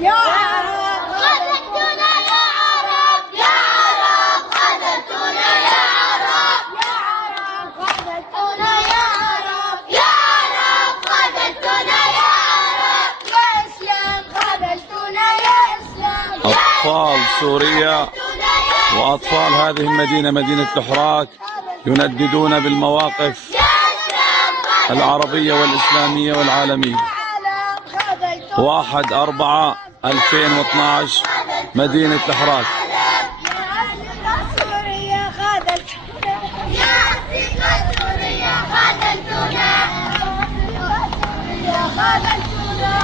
يا عرب خذلتونا يا عرب، يا عرب خذلتونا يا عرب، يا عرب خذلتونا يا عرب، يا عرب خذلتونا يا عرب، يا إسلام خذلتونا يا إسلام. أطفال سوريا وأطفال هذه المدينة مدينة الحراك ينددون بالمواقف العربية والإسلامية والعالمية. 1/4/2012 مدينة الحراك. سوريا خذلتونا، يا سوريا خذلتونا، يا خذلتونا.